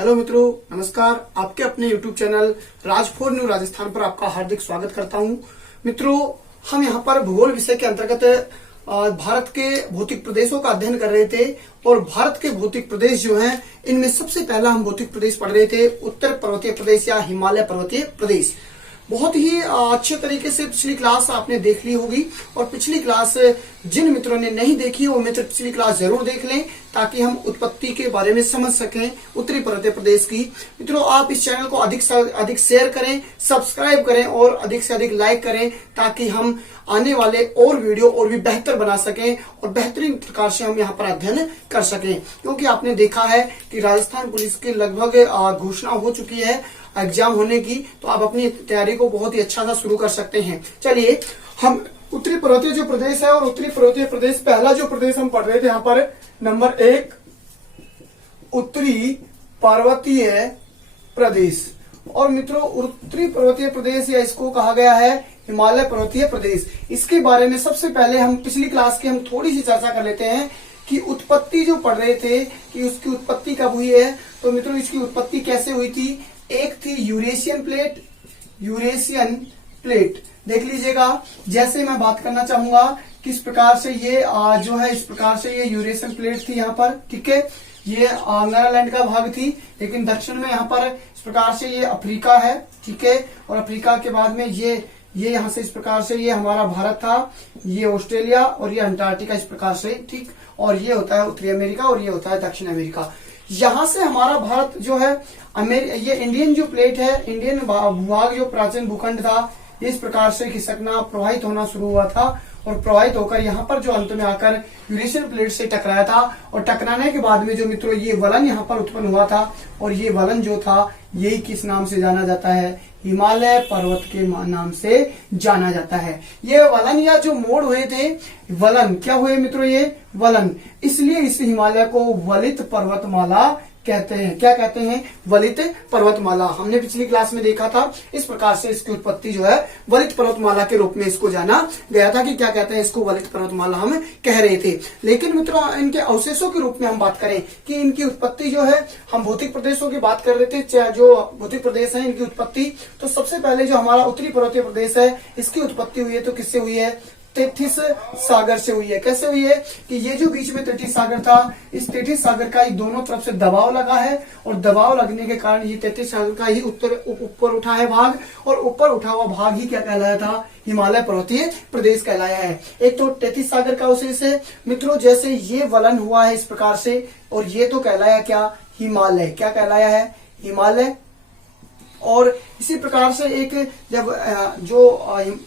Hello मित्रों, नमस्कार। आपके अपने YouTube चैनल राज4 न्यू राजस्थान पर आपका हार्दिक स्वागत करता हूं। मित्रों, हम यहां पर भूगोल विषय के अंतर्गत भारत के भौतिक प्रदेशों का अध्ययन कर रहे थे और भारत के भौतिक प्रदेश जो हैं, इनमें सबसे पहला हम भौतिक प्रदेश पढ़ रहे थे उत्तर पर्वतीय प्रदेश या हिमालय पर्वतीय प्रदेश। बहुत ही अच्छे तरीके से पिछली क्लास आपने देख ली होगी और पिछली क्लास जिन मित्रों ने नहीं देखी वो मित्र पिछली क्लास जरूर देख लें ताकि हम उत्पत्ति के बारे में समझ सकें उत्तरी पर्वतीय प्रदेश की। मित्रों, आप इस चैनल को अधिक से अधिक शेयर करें, सब्सक्राइब करें और अधिक से अधिक लाइक करें ताकि हम आने वाले और वीडियो और भी बेहतर बना सकें और बेहतरीन प्रकार से हम यहाँ पर अध्ययन कर सकें। क्योंकि आपने देखा है कि राजस्थान पुलिस की लगभग घोषणा हो चुकी है एग्जाम होने की, तो आप अपनी तैयारी को बहुत ही अच्छा सा शुरू कर सकते हैं। चलिए, हम उत्तरी पर्वतीय जो प्रदेश है और उत्तरी पर्वतीय प्रदेश पहला जो प्रदेश हम पढ़ रहे थे यहाँ पर नंबर 1 उत्तरी पर्वतीय प्रदेश। और मित्रों, उत्तरी पर्वतीय प्रदेश या इसको कहा गया है हिमालय पर्वतीय प्रदेश। इसके बारे में सबसे पहले हम पिछली क्लास की हम थोड़ी सी चर्चा कर लेते हैं कि उत्पत्ति जो पढ़ रहे थे कि उसकी उत्पत्ति कब हुई है। तो मित्रों, इसकी उत्पत्ति कैसे हुई थी? एक थी यूरेशियन प्लेट। देख लीजिएगा, जैसे मैं बात करना चाहूंगा किस प्रकार से ये जो है इस प्रकार से ये यूरेशियन प्लेट थी यहाँ पर, ठीक है। ये नागालैंड का भाग थी, लेकिन दक्षिण में यहाँ पर इस प्रकार से ये अफ्रीका है, ठीक है। और अफ्रीका के बाद में ये यहाँ से इस प्रकार से ये हमारा भारत था, ये ऑस्ट्रेलिया और ये अंटार्कटिका इस प्रकार से, ठीक। और ये होता है उत्तरी अमेरिका और ये होता है दक्षिण अमेरिका। यहां से हमारा भारत जो है ये इंडियन जो प्लेट है, इंडियन भूभाग जो प्राचीन भूखंड था, इस प्रकार से खिसकना प्रवाहित होना शुरू हुआ था और प्रवाहित होकर यहाँ पर जो अंत में आकर यूरेशियन प्लेट से टकराया था। और टकराने के बाद में जो मित्रों ये वलन यहाँ पर उत्पन्न हुआ था और ये वलन जो था यही किस नाम से जाना जाता है? हिमालय पर्वत के नाम से जाना जाता है। ये वलन या जो मोड़ हुए थे, वलन क्या हुए मित्रों? ये वलन, इसलिए इस हिमालय को वलित पर्वतमाला कहते हैं। क्या कहते हैं? वलित पर्वतमाला। हमने पिछली क्लास में देखा था इस प्रकार से इसकी उत्पत्ति जो है वलित पर्वतमाला के रूप में इसको जाना गया था कि क्या कहते हैं इसको? वलित पर्वतमाला हम कह रहे थे। लेकिन मित्रों, इनके अवशेषों के रूप में हम बात करें कि इनकी उत्पत्ति जो है, हम भौतिक प्रदेशों की बात कर रहे थे, जो भौतिक प्रदेश है इनकी उत्पत्ति, तो सबसे पहले जो हमारा उत्तरी पर्वतीय प्रदेश है इसकी उत्पत्ति हुई है तो किससे हुई है? तेथिस सागर से हुई है। कैसे हुई है कि ये जो बीच में तेथिस सागर था, इस तेथिस सागर का ही दोनों तरफ से दबाव लगा है और दबाव लगने के कारण ये तेथिस सागर का ही ऊपर उठा है भाग, और ऊपर उठा हुआ भाग ही क्या कहलाया था? हिमालय पर्वतीय प्रदेश कहलाया है। एक तो तेथिस सागर का अवशेष है मित्रों, जैसे ये वलन हुआ है इस प्रकार से, और ये तो कहलाया क्या? हिमालय। क्या कहलाया है? हिमालय। और इसी प्रकार से एक जब जो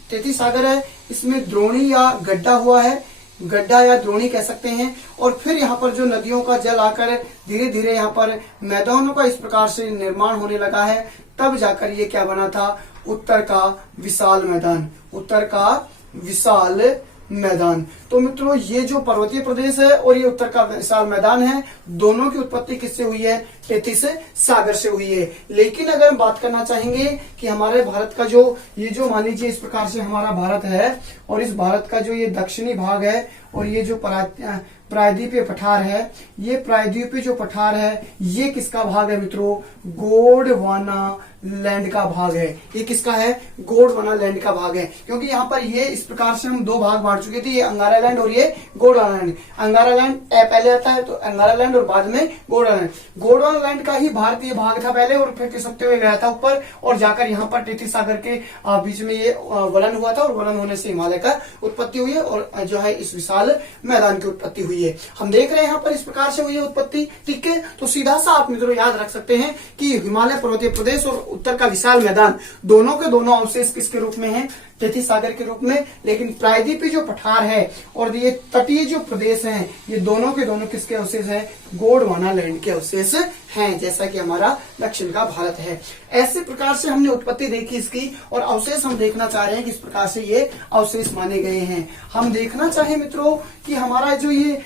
तेथिस सागर है इसमें द्रोणी या गड्ढा हुआ है, गड्ढा या द्रोणी कह सकते हैं। और फिर यहाँ पर जो नदियों का जल आकर धीरे धीरे यहाँ पर मैदानों का इस प्रकार से निर्माण होने लगा है, तब जाकर ये क्या बना था? उत्तर का विशाल मैदान। उत्तर का विशाल मैदान। तो मित्रों, ये जो पर्वतीय प्रदेश है और ये उत्तर का विशाल मैदान है, दोनों की उत्पत्ति किससे हुई है? तेथिस सागर से हुई है। लेकिन अगर हम बात करना चाहेंगे कि हमारे भारत का जो ये जो मान लीजिए इस प्रकार से हमारा भारत है और इस भारत का जो ये दक्षिणी भाग है और ये जो प्रायद्वीपीय पठार है, ये प्रायद्वीपीय जो पठार है ये किसका भाग है मित्रों? गोंडवाना लैंड का भाग है। ये किसका है? गोंडवाना लैंड का भाग है। क्योंकि यहाँ पर ये इस प्रकार से हम दो भाग बांट चुके थे, ये अंगारा लैंड और ये गोंडवाना लैंड। अंगारा लैंड पहले आता है तो अंगारा लैंड और बाद में गोंडवाना लैंड। गोंडवाना लैंड का ही भारतीय भाग था पहले और फिर खिसकते हुए गया था ऊपर और जाकर यहाँ पर तेथिस सागर के बीच में ये वलन हुआ था और वलन होने से हिमालय का उत्पत्ति हुई है और जो है इस विशाल मैदान की उत्पत्ति हुई है। हम देख रहे हैं यहाँ पर इस प्रकार से हुई है उत्पत्ति, ठीक है। तो सीधा सा आप मित्रों याद रख सकते हैं कि हिमालय पर्वतीय प्रदेश और उत्तर का विशाल मैदान दोनों के दोनों अवशेष किसके रूप में हैं? तेथिस सागर के रूप में। लेकिन प्रायद्वीपीय जो पठार है और ये तटीय जो प्रदेश हैं, ये दोनों के दोनों किसके अवशेष हैं? गोंडवाना लैंड के अवशेष हैं, जैसा कि हमारा दक्षिण का भारत है। ऐसे प्रकार से हमने उत्पत्ति देखी इसकी और अवशेष हम देखना चाह रहे हैं किस प्रकार से ये अवशेष माने गए हैं। हम देखना चाहें मित्रों कि हमारा जो ये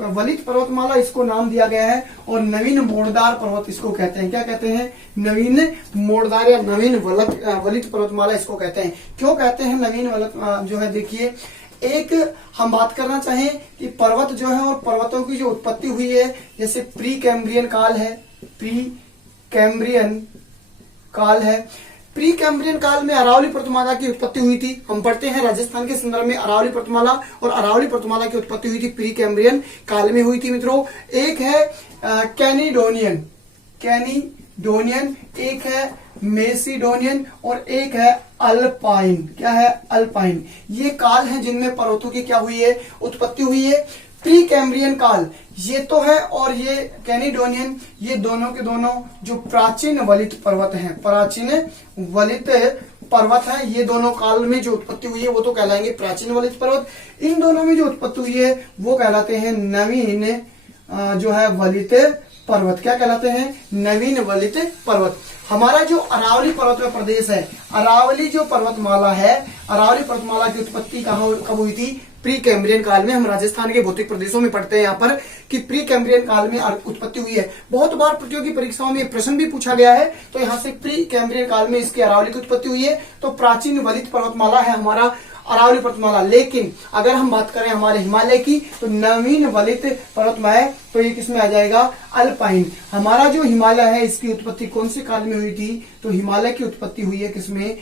वलित पर्वतमाला इसको नाम दिया गया है और नवीन मोड़दार पर्वत इसको कहते हैं। क्या कहते हैं? नवीन मोड़दार या नवीन वलित पर्वतमाला इसको कहते हैं। क्यों कहते हैं नवीन वलित? जो है देखिए, एक हम बात करना चाहें कि पर्वत जो है और पर्वतों की जो उत्पत्ति हुई है, जैसे प्री कैम्ब्रियन काल है, प्री कैम्ब्रियन काल है। प्री कैम्ब्रियन काल में अरावली पर्वतमाला की उत्पत्ति हुई थी। हम पढ़ते हैं राजस्थान के संदर्भ में अरावली पर्वतमाला, और अरावली पर्वतमाला की उत्पत्ति हुई थी प्री कैम्ब्रियन काल में हुई थी मित्रों। एक है कैनिडोनियन, एक है मेसिडोनियन और एक है अल्पाइन। क्या है? अल्पाइन। ये काल हैं जिनमें पर्वतों की क्या हुई है? उत्पत्ति हुई है। प्री कैम्ब्रियन काल ये तो है, और ये कैनिडोनियन, ये दोनों के दोनों जो प्राचीन वलित पर्वत हैं, प्राचीन वलित पर्वत है, ये दोनों काल में जो उत्पत्ति हुई है वो तो कहलाएंगे प्राचीन वलित पर्वत। इन दोनों में जो उत्पत्ति हुई है वो कहलाते हैं नवीन जो है वलित पर्वत। क्या कहलाते हैं? नवीन वलित पर्वत। हमारा जो अरावली पर्वत प्रदेश है, अरावली जो पर्वतमाला है, अरावली पर्वतमाला की उत्पत्ति कब हुई थी? प्री कैम्ब्रियन काल में। हम राजस्थान के भौतिक प्रदेशों में पढ़ते हैं यहाँ पर कि प्री कैम्ब्रियन काल में उत्पत्ति हुई है। बहुत बार प्रतियोगी परीक्षाओं में प्रश्न भी पूछा गया है, तो यहाँ से प्री कैम्ब्रियन काल में इसकी अरावली की उत्पत्ति हुई है। तो प्राचीन वलित पर्वतमाला है हमारा अरावली पर्वतमाला। लेकिन अगर हम बात करें हमारे हिमालय की, तो नवीन वलित पर्वतमाला है, तो ये किसमें आ जाएगा? अल्पाइन। हमारा जो हिमालय है इसकी उत्पत्ति कौन से काल में हुई थी? तो हिमालय की उत्पत्ति हुई है किसमें?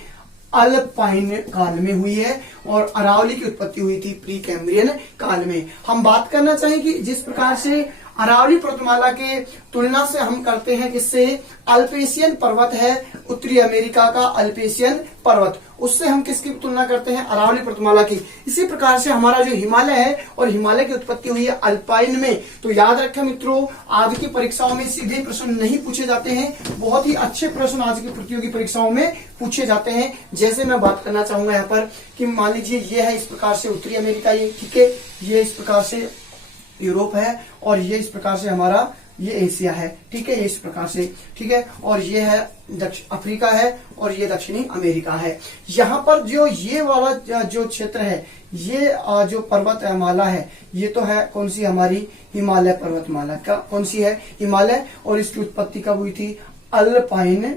अल्पाइन काल में हुई है, और अरावली की उत्पत्ति हुई थी प्री कैम्ब्रियन काल में। हम बात करना चाहें कि जिस प्रकार से अरावली पर्वतमाला के तुलना से हम करते हैं किससे? अल्पेशियन पर्वत है उत्तरी अमेरिका का अल्पेशियन पर्वत, उससे हम किसकी तुलना करते हैं? अरावली पर्वतमाला की। इसी प्रकार से हमारा जो हिमालय है, और हिमालय की उत्पत्ति हुई है अल्पाइन में। तो याद रखें मित्रों, आज की परीक्षाओं में सीधे प्रश्न नहीं पूछे जाते हैं, बहुत ही अच्छे प्रश्न आज की प्रतियोगी परीक्षाओं में पूछे जाते हैं। जैसे मैं बात करना चाहूंगा यहाँ पर कि मान लीजिए ये है इस प्रकार से उत्तरी अमेरिका, ये ठीक है, ये इस प्रकार से यूरोप है, और ये इस प्रकार से हमारा ये एशिया है, ठीक है, ये इस प्रकार से, ठीक है, और ये है अफ्रीका है, और ये दक्षिणी अमेरिका है। यहाँ पर जो ये वाला जो क्षेत्र है, ये जो पर्वत माला है, ये तो है कौन सी? हमारी हिमालय पर्वतमाला। का कौन सी है? हिमालय। और इसकी उत्पत्ति कब हुई थी? अल्पाइन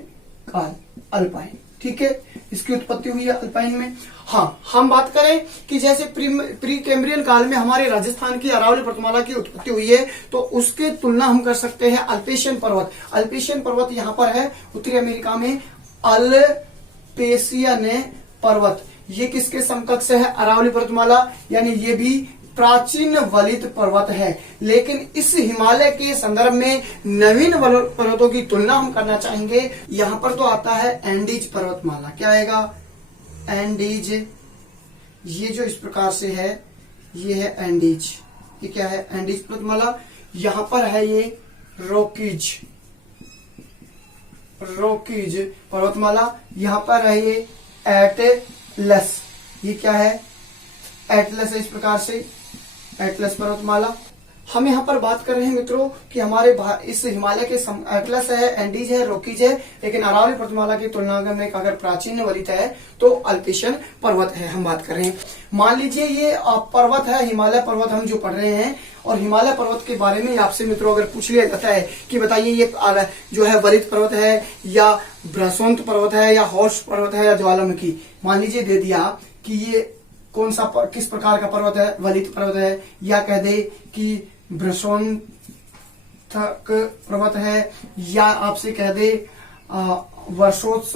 काल, अल्पाइन, ठीक है, इसकी उत्पत्ति हुई है अल्पाइन में। हाँ, हम बात करें कि जैसे प्री कैम्ब्रियन काल में हमारे राजस्थान की अरावली पर्वतमाला की उत्पत्ति हुई है, तो उसके तुलना हम कर सकते हैं अल्पेशियन पर्वत। अल्पेशियन पर्वत यहाँ पर है उत्तरी अमेरिका में, अल्पेशियन पर्वत, ये किसके समकक्ष है? अरावली पर्वतमाला, यानी ये भी प्राचीन वलित पर्वत है। लेकिन इस हिमालय के संदर्भ में नवीन पर्वतों की तुलना हम करना चाहेंगे। यहाँ पर तो आता है एंडीज पर्वतमाला। क्या आएगा? एंडीज। ये जो इस प्रकार से है, ये है एंडीज। ये क्या है? एंडीज पर्वतमाला। यहाँ पर है ये रॉकीज पर्वतमाला। यहाँ पर है ये एटलस। ये क्या है? एटलस है इस प्रकार से, एटलस पर्वतमाला। हम यहाँ पर बात कर रहे हैं मित्रों कि हमारे इस हिमालय के एटलस है, एंडीज है, रॉकीज है, लेकिन अरावली पर्वतमाला की तुलना में अगर प्राचीन वलित है तो अल्पेशियन पर्वत है हम बात कर रहे हैं। मान लीजिए ये पर्वत है, हिमालय पर्वत हम जो पढ़ रहे हैं, और हिमालय पर्वत के बारे में आपसे मित्रों अगर पूछ लिया जाता है कि बताइए ये जो है वलित पर्वत है, या ब्रसोंत पर्वत है, या हॉर्स पर्वत है, या ज्वालामुखी, मान लीजिए दे दिया कि ये कौन सा किस प्रकार का पर्वत है? वलित पर्वत है, या कह दे कि ब्रसोंतक पर्वत है, या आपसे कह दे वर्षोत्स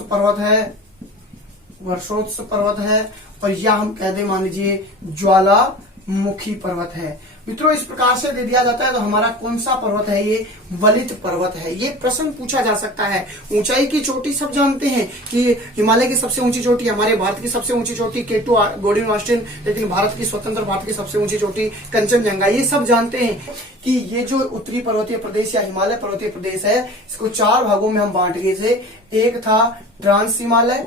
पर्वत है, और या हम कह दे मान लीजिए ज्वालामुखी पर्वत है। मित्रों इस प्रकार से दे दिया जाता है तो हमारा कौन सा पर्वत है? ये वलित पर्वत है। ये प्रश्न पूछा जा सकता है। ऊंचाई की चोटी सब जानते हैं कि हिमालय की सबसे ऊंची चोटी, हमारे भारत की सबसे ऊंची चोटी K2 गॉर्डन ऑस्टिन, लेकिन भारत की स्वतंत्र भारत की सबसे ऊंची चोटी कंचनजंगा। ये सब जानते हैं कि ये जो उत्तरी पर्वतीय प्रदेश या हिमालय पर्वतीय प्रदेश है, इसको 4 भागों में हम बांट गए थे। एक था ट्रांस हिमालय,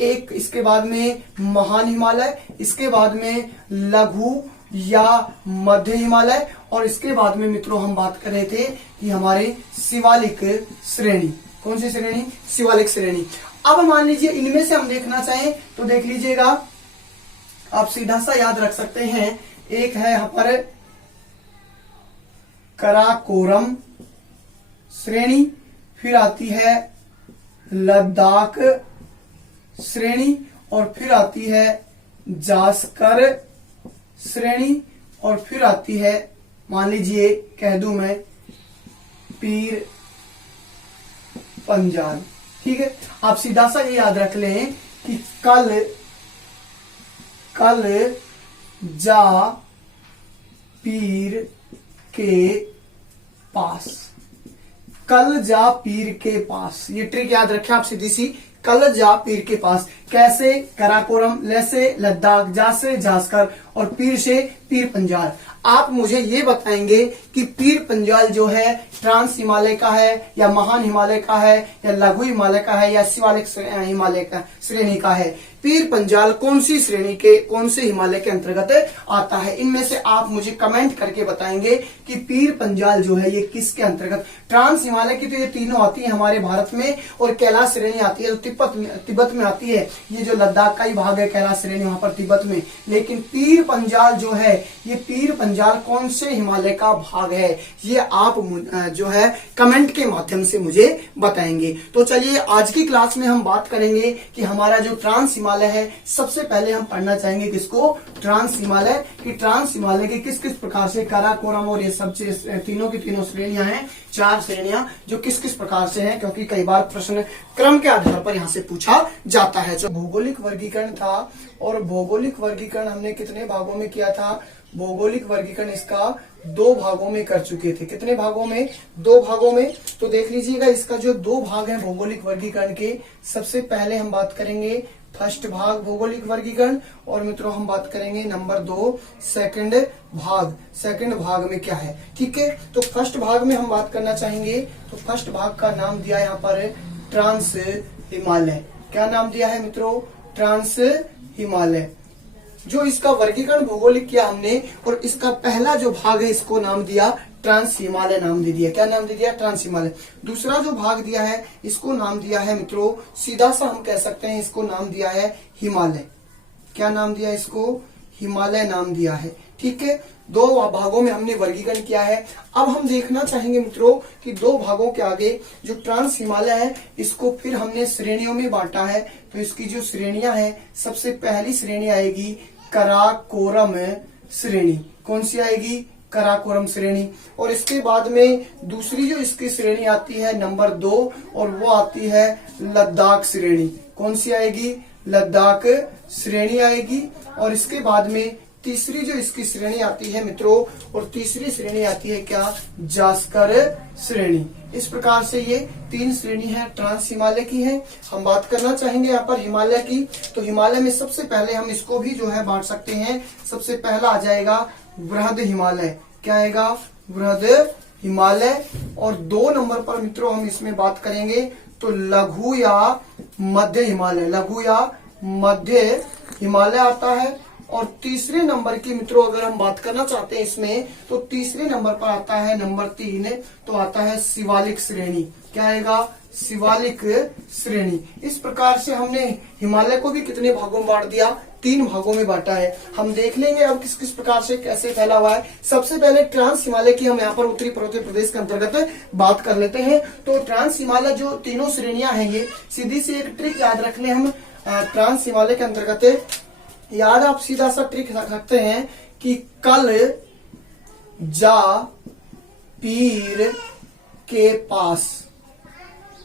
एक इसके बाद में महान हिमालय, इसके बाद में लघु या मध्य हिमालय, और इसके बाद में मित्रों हम बात कर रहे थे कि हमारे शिवालिक श्रेणी। कौन सी श्रेणी? शिवालिक श्रेणी। अब मान लीजिए इनमें से हम देखना चाहें तो देख लीजिएगा, आप सीधा सा याद रख सकते हैं। एक है यहां पर कराकोरम श्रेणी, फिर आती है लद्दाख श्रेणी, और फिर आती है जास्कर श्रेणी, और फिर आती है मान लीजिए कह दूं मैं पीर पंजाल। ठीक है, आप सीधा सा ये याद रख लें कि कल जा पीर के पास, कल जा पीर के पास, ये ट्रिक याद रखें आप सीधी सी, कल जा पीर के पास। कैसे? कराकोरम, लैसे लद्दाख, जा से जास्कर और पीर से पीर पंजाल। आप मुझे ये बताएंगे कि पीर पंजाल जो है ट्रांस हिमालय का है या महान हिमालय का है या लघु हिमालय का है या शिवालिक हिमालय का श्रेणी का है। पीर पंजाल कौन सी श्रेणी के, कौन से हिमालय के अंतर्गत आता है? इनमें से आप मुझे कमेंट करके बताएंगे कि पीर पंजाल जो है ये किसके अंतर्गत। ट्रांस हिमालय की तो ये तीनों आती है हमारे भारत में, और कैलाश श्रेणी आती है तो तिब्बत में आती है। ये जो लद्दाख का ही भाग है कैलाश श्रेणी वहां पर तिब्बत में। लेकिन पीर पंजाल जो है, ये पीर पंजाल कौन से हिमालय का भाग है, ये आप जो है कमेंट के माध्यम से मुझे बताएंगे। तो चलिए आज की क्लास में हम बात करेंगे कि हमारा जो ट्रांस हिमालय है, सबसे पहले हम पढ़ना चाहेंगे किसको? ट्रांस हिमालय। कि ट्रांस हिमालय के किस किस प्रकार से काराकोरम और ये सब तीनों की तीनों श्रेणियां हैं, 4 श्रेणियां जो किस किस प्रकार से हैं, क्योंकि कई बार प्रश्न क्रम के आधार पर यहाँ से पूछा जाता है। जो भौगोलिक वर्गीकरण था, और भौगोलिक वर्गीकरण हमने कितने भागों में किया था? भौगोलिक वर्गीकरण इसका 2 भागों में कर चुके थे। कितने भागों में? 2 भागों में। तो देख लीजिएगा इसका जो 2 भाग है भौगोलिक वर्गीकरण के, सबसे पहले हम बात करेंगे फर्स्ट भाग भौगोलिक वर्गीकरण, और मित्रों हम बात करेंगे नंबर 2 सेकंड भाग। सेकंड भाग में क्या है? ठीक है, तो फर्स्ट भाग में हम बात करना चाहेंगे, तो फर्स्ट भाग का नाम दिया यहाँ पर ट्रांस हिमालय। क्या नाम दिया है मित्रों? ट्रांस हिमालय। जो इसका वर्गीकरण भौगोलिक किया हमने, और इसका पहला जो भाग है इसको नाम दिया ट्रांस हिमालय, नाम दे दिया। क्या नाम दे दिया? ट्रांस हिमालय। दूसरा जो भाग दिया है इसको नाम दिया है मित्रों, सीधा सा हम कह सकते हैं इसको नाम दिया है हिमालय। क्या नाम दिया इसको? हिमालय नाम दिया है। ठीक है, 2 भागों में हमने वर्गीकरण किया है। अब हम देखना चाहेंगे मित्रों कि 2 भागों के आगे जो ट्रांस हिमालय है इसको फिर हमने श्रेणियों में बांटा है। तो इसकी जो श्रेणियां हैं, सबसे पहली श्रेणी आएगी कराकोरम श्रेणी। कौन सी आएगी? कराकोरम श्रेणी। और इसके बाद में दूसरी जो इसकी श्रेणी आती है नंबर 2, और वो आती है लद्दाख श्रेणी। कौन सी आएगी? लद्दाख श्रेणी आएगी। और इसके बाद में तीसरी जो इसकी श्रेणी आती है मित्रों, और तीसरी श्रेणी आती है क्या? जास्कर श्रेणी। इस प्रकार से ये 3 श्रेणी है ट्रांस हिमालय की है। हम बात करना चाहेंगे यहाँ पर हिमालय की। तो हिमालय में सबसे पहले हम इसको भी जो है बांट सकते हैं। सबसे पहला आ जाएगा बृहद हिमालय। क्या आएगा? बृहद हिमालय। और 2 नंबर पर मित्रों हम इसमें बात करेंगे तो लघु या मध्य हिमालय। लघु या मध्य हिमालय आता है। और तीसरे नंबर की मित्रों अगर हम बात करना चाहते हैं इसमें, तो तीसरे नंबर पर आता है नंबर 3, तो आता है शिवालिक श्रेणी। क्या आएगा? शिवालिक श्रेणी। इस प्रकार से हमने हिमालय को भी कितने भागों में बांट दिया? 3 भागों में बांटा है। हम देख लेंगे अब किस किस प्रकार से कैसे फैला हुआ है। सबसे पहले ट्रांस हिमालय की हम यहाँ पर उत्तरी पर्वतीय प्रदेश के अंतर्गत बात कर लेते हैं। तो ट्रांस हिमालय जो तीनों श्रेणियां हैं, ये सीधी सी एक ट्रिक याद रख लें हम ट्रांस हिमालय के अंतर्गत। याद आप सीधा सा ट्रिक रख सकते हैं कि कल जा पीर के पास।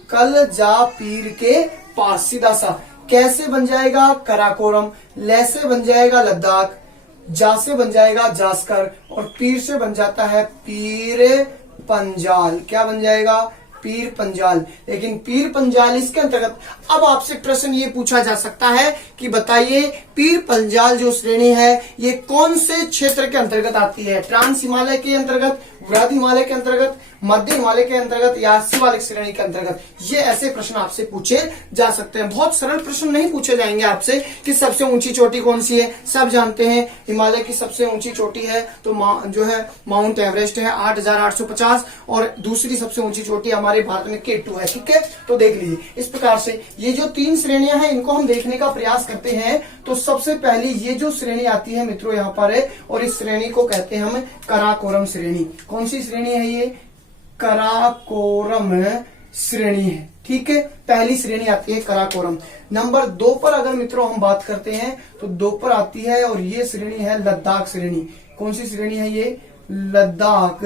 कल जा पीर के पास, सीधा सा। कैसे बन जाएगा? कराकोरम। ले से बन जाएगा लद्दाख, जा से बन जाएगा जास्कर, और पीर से बन जाता है पीर पंजाल। क्या बन जाएगा? पीर पंजाल। लेकिन पीर पंजाल इसके अंतर्गत। अब आपसे प्रश्न ये पूछा जा सकता है कि बताइए पीर पंजाल जो श्रेणी है ये कौन से क्षेत्र के अंतर्गत आती है? ट्रांस हिमालय के अंतर्गत, बृहद हिमालय के अंतर्गत, मध्य हिमालय के अंतर्गत, या शिवालिक श्रेणी के अंतर्गत? ये ऐसे प्रश्न आपसे पूछे जा सकते हैं। बहुत सरल प्रश्न नहीं पूछे जाएंगे आपसे कि सबसे ऊंची चोटी कौन सी है। सब जानते हैं हिमालय की सबसे ऊंची चोटी है तो जो है माउंट एवरेस्ट है 8850, और दूसरी सबसे ऊंची चोटी हमारे भारत में K2 है। ठीक है, तो देख लीजिए इस प्रकार से ये जो 3 श्रेणियां हैं इनको हम देखने का प्रयास करते हैं। तो सबसे पहली ये जो श्रेणी आती है मित्रों यहाँ पर है, और इस श्रेणी को कहते हैं हम कराकोरम श्रेणी। कौन सी श्रेणी है ये? कराकोरम श्रेणी है। ठीक है, पहली श्रेणी आती है कराकोरम। नंबर 2 पर अगर मित्रों हम बात करते हैं तो 2 पर आती है, और ये श्रेणी है लद्दाख श्रेणी। कौन सी श्रेणी है ये? लद्दाख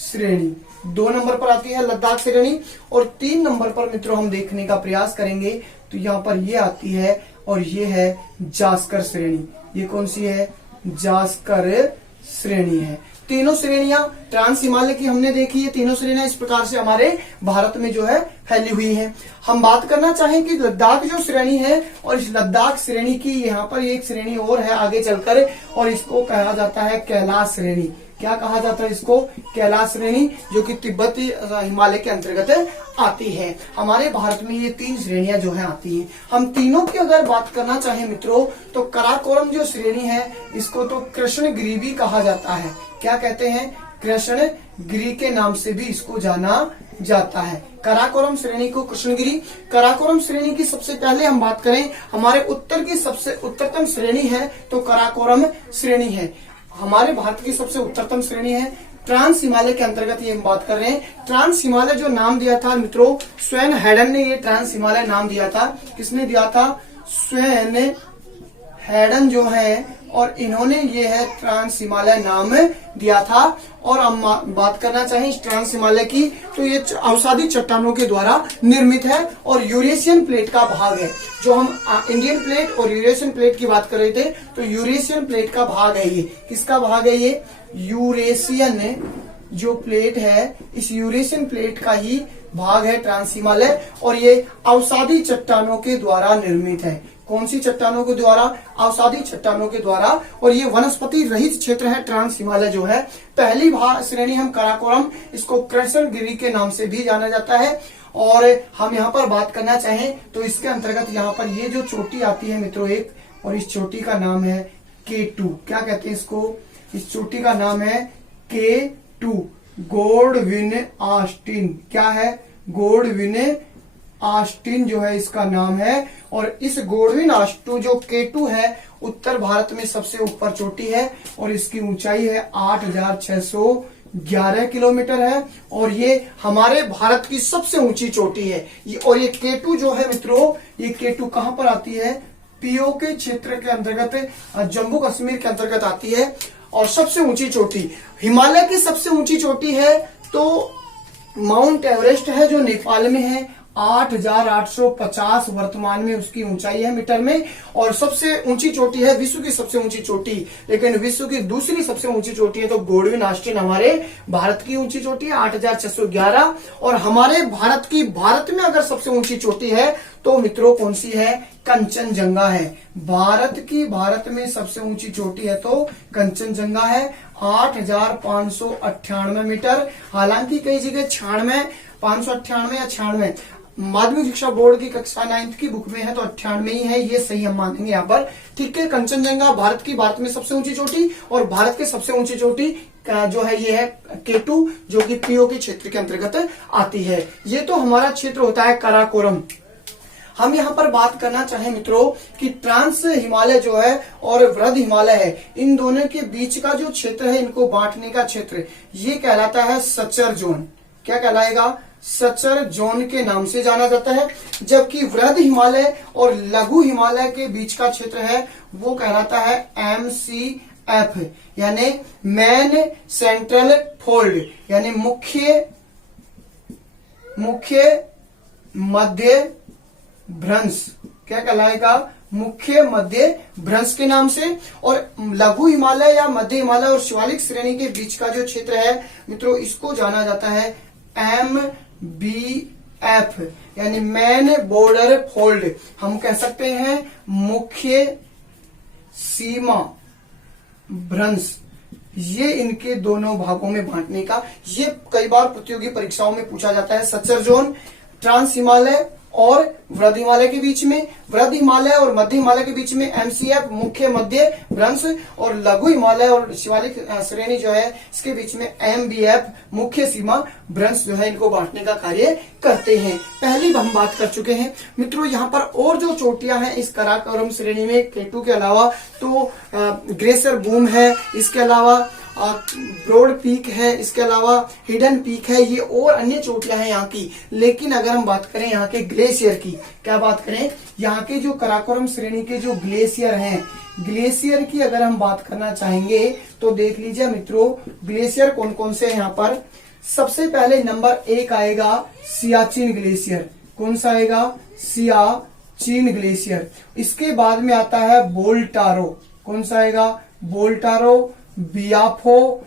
श्रेणी। 2 नंबर पर आती है लद्दाख श्रेणी, और 3 नंबर पर मित्रों हम देखने का प्रयास करेंगे तो यहाँ पर ये आती है और ये है जास्कर श्रेणी। ये कौन सी है? जास्कर श्रेणी है। तीनों श्रेणियां ट्रांस हिमालय की हमने देखी है। तीनों श्रेणियां इस प्रकार से हमारे भारत में जो है फैली हुई हैं। हम बात करना चाहें कि लद्दाख जो श्रेणी है, और इस लद्दाख श्रेणी की यहाँ पर एक श्रेणी और है आगे चलकर, और इसको कहा जाता है कैलाश श्रेणी। क्या कहा जाता है इसको? कैलाश श्रेणी, जो कि तिब्बती हिमालय के अंतर्गत आती है। हमारे भारत में ये 3 श्रेणियां जो है आती हैं। हम तीनों की अगर बात करना चाहें मित्रों, तो कराकोरम जो श्रेणी है इसको तो कृष्णगिरी भी कहा जाता है। क्या कहते हैं? कृष्णगिरी के नाम से भी इसको जाना जाता है। कराकोरम श्रेणी को कृष्णगिरी। कराकोरम श्रेणी की सबसे पहले हम बात करें, हमारे उत्तर की सबसे उत्तरतम श्रेणी है तो कराकोरम श्रेणी है। हमारे भारत की सबसे उत्तरतम श्रेणी है। ट्रांस हिमालय के अंतर्गत ये हम बात कर रहे हैं। ट्रांस हिमालय जो नाम दिया था मित्रों, स्वेन हेडन ने ये ट्रांस हिमालय नाम दिया था। किसने दिया था? स्वेन हेडन जो है, और इन्होंने ये है ट्रांस हिमालय नाम दिया था। और हम बात करना चाहें इस ट्रांस हिमालय की, तो ये अवसादी चट्टानों के द्वारा निर्मित है और यूरेशियन प्लेट का भाग है। जो हम इंडियन प्लेट और यूरेशियन प्लेट की बात कर रहे थे, तो यूरेशियन प्लेट का भाग है ये। किसका भाग है ये? यूरेशियन जो प्लेट है, इस यूरेशियन प्लेट का ही भाग है ट्रांस हिमालय, और ये अवसादी चट्टानों के द्वारा निर्मित है। कौन सी चट्टानों के द्वारा? अवसादी चट्टानों के द्वारा। और ये वनस्पति रहित क्षेत्र है ट्रांस हिमालय जो है। पहली श्रेणी हम कराकोरम, इसको कृष्णगिरी के नाम से भी जाना जाता है। और हम यहाँ पर बात करना चाहें तो इसके अंतर्गत यहाँ पर ये जो चोटी आती है मित्रों एक, और इस चोटी का नाम है K2। क्या कहते हैं इसको? इस चोटी का नाम है K2, गोल्डविन ऑस्टिन। क्या है? गोल्डविन ऑस्टिन जो है इसका नाम है। और इस गोल्डविन ऑस्टिन जो K2 है, उत्तर भारत में सबसे ऊपर चोटी है, और इसकी ऊंचाई है 8,611 किलोमीटर है, और ये हमारे भारत की सबसे ऊंची चोटी है। और ये K2 जो है मित्रों, ये K2 कहां पर आती है? पीओके क्षेत्र के अंतर्गत, जम्मू कश्मीर के अंतर्गत आती है। और सबसे ऊंची चोटी, हिमालय की सबसे ऊंची चोटी है तो माउंट एवरेस्ट है, जो नेपाल में है। 8,850 वर्तमान में उसकी ऊंचाई है मीटर में, और सबसे ऊंची चोटी है, विश्व की सबसे ऊंची चोटी। लेकिन विश्व की दूसरी सबसे ऊंची चोटी है तो गोल्डविन ऑस्टिन हमारे भारत की ऊंची चोटी है 8,611। और हमारे भारत में अगर सबसे ऊंची चोटी है तो मित्रों कौन सी है? कंचनजंगा है। भारत में सबसे ऊंची चोटी है तो कंचनजंगा है, 8,598 मीटर। हालांकि कई जगह 96, 598 या 96 माध्यमिक शिक्षा बोर्ड की कक्षा 9th की बुक में है, तो 98 ही है, ये सही हम मानेंगे यहाँ पर। ठीक है, कंचनजंगा भारत में सबसे ऊंची चोटी, और भारत की सबसे ऊंची चोटी जो है ये है K2, जो कि पीओके क्षेत्र के अंतर्गत आती है। ये तो हमारा क्षेत्र होता है कराकोरम। हम यहाँ पर बात करना चाहें मित्रों कि ट्रांस हिमालय जो है और वृद्ध हिमालय है, इन दोनों के बीच का जो क्षेत्र है, इनको बांटने का क्षेत्र, ये कहलाता है सचर जोन। क्या कहलाएगा? सचर जोन के नाम से जाना जाता है। जबकि वृद्ध हिमालय और लघु हिमालय के बीच का क्षेत्र है वो कहलाता है MCF, यानी मेन सेंट्रल फोल्ड, यानी मुख्य मध्य भ्रंश। क्या कहलाएगा? मुख्य मध्य भ्रंश के नाम से। और लघु हिमालय या मध्य हिमालय और शिवालिक श्रेणी के बीच का जो क्षेत्र है मित्रों, इसको जाना जाता है MBF, यानी मेन बॉर्डर फोल्ड। हम कह सकते हैं मुख्य सीमा भ्रंश। ये इनके दोनों भागों में बांटने का, ये कई बार प्रतियोगी परीक्षाओं में पूछा जाता है। सचर जोन ट्रांस हिमालय और वृद्ध हिमालय के बीच में, वृद्ध हिमालय और मध्य हिमालय के बीच में MCF मुख्य मध्य भ्रंश, और लघु हिमालय और शिवालिक श्रेणी जो है इसके बीच में MBF मुख्य सीमा भ्रंश जो है इनको बांटने का कार्य करते हैं। पहली हम बात कर चुके हैं मित्रों। यहाँ पर और जो चोटियां हैं इस कराकोरम श्रेणी में K2 के अलावा, तो ग्लेशियर बूम है, इसके अलावा ब्रॉड पीक है, इसके अलावा हिडन पीक है, ये और अन्य चोटियां हैं यहाँ की। लेकिन अगर हम बात करें यहाँ के ग्लेशियर की, क्या बात करें? यहाँ के जो कराकोरम श्रेणी के जो ग्लेशियर हैं, ग्लेशियर की अगर हम बात करना चाहेंगे तो देख लीजिए मित्रों, ग्लेशियर कौन कौन से हैं यहाँ पर। सबसे पहले नंबर 1 आएगा सियाचिन ग्लेशियर। कौन सा आएगा? सियाचिन ग्लेशियर। इसके बाद में आता है बोल्टारो। कौन सा आएगा? बोल्टारो, बियाफो,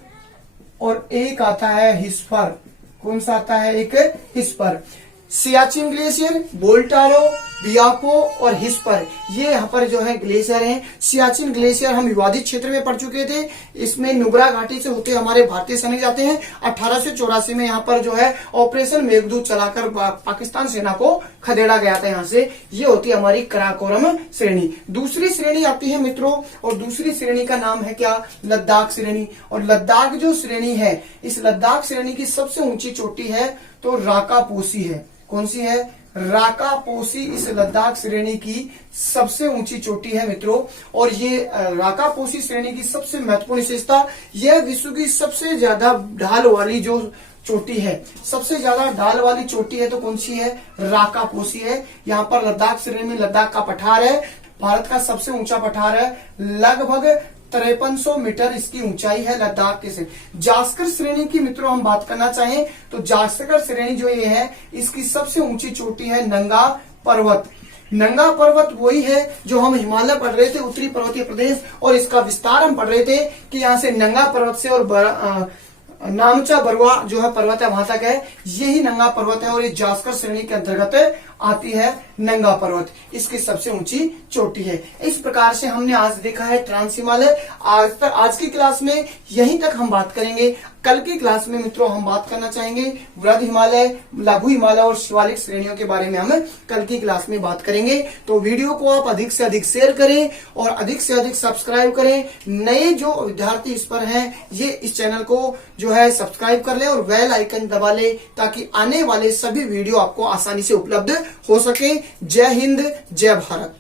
और एक आता है हिस्पर। कौन सा आता है? एक हिस्पर। सियाचिन ग्लेशियर, बोल्टारो, बियाफो और हिस्पर, ये यहाँ पर जो है ग्लेशियर हैं। सियाचिन ग्लेशियर हम विवादित क्षेत्र में पढ़ चुके थे। इसमें नुब्रा घाटी से होते हमारे भारतीय सैनिक जाते हैं। 1884 में यहाँ पर जो है ऑपरेशन मेघदूत चलाकर पाकिस्तान सेना को खदेड़ा गया था यहाँ से। ये होती है हमारी कराकोरम श्रेणी। दूसरी श्रेणी आती है मित्रों, और दूसरी श्रेणी का नाम है क्या? लद्दाख श्रेणी। और लद्दाख जो श्रेणी है, इस लद्दाख श्रेणी की सबसे ऊंची चोटी है तो राकापोसी है। कौन सी है? राकापोसी इस लद्दाख श्रेणी की सबसे ऊंची चोटी है मित्रों। और ये राकापोसी श्रेणी की सबसे महत्वपूर्ण विशेषता, यह विश्व की सबसे ज्यादा ढाल वाली जो चोटी है, सबसे ज्यादा ढाल वाली चोटी है तो कौन सी है? राकापोसी है। यहाँ पर लद्दाख श्रेणी में लद्दाख का पठार है, भारत का सबसे ऊंचा पठार है। लगभग 5300 मीटर इसकी ऊंचाई है लद्दाख के से। जास्कर श्रेणी की मित्रों हम बात करना चाहें तो जास्कर श्रेणी जो ये है, इसकी सबसे ऊंची चोटी है नंगा पर्वत। नंगा पर्वत वही है जो हम हिमालय पढ़ रहे थे, उत्तरी पर्वतीय प्रदेश, और इसका विस्तार हम पढ़ रहे थे कि यहाँ से नंगा पर्वत से और नामचा बरुआ जो है पर्वत है वहां तक है, यही नंगा पर्वत है। और ये जास्कर श्रेणी के अंतर्गत आती है नंगा पर्वत, इसकी सबसे ऊंची चोटी है। इस प्रकार से हमने आज देखा है ट्रांस हिमालय। आज की क्लास में यहीं तक हम बात करेंगे। कल की क्लास में मित्रों हम बात करना चाहेंगे वृहद हिमालय, लघु हिमालय और शिवालिक श्रेणियों के बारे में हम कल की क्लास में बात करेंगे। तो वीडियो को आप अधिक से अधिक शेयर करें और अधिक से अधिक सब्सक्राइब करें। नए जो विद्यार्थी इस पर हैं, ये इस चैनल को जो है सब्सक्राइब कर ले और बेल आइकन दबा ले, ताकि आने वाले सभी वीडियो आपको आसानी से उपलब्ध हो सके। जय हिंद, जय भारत।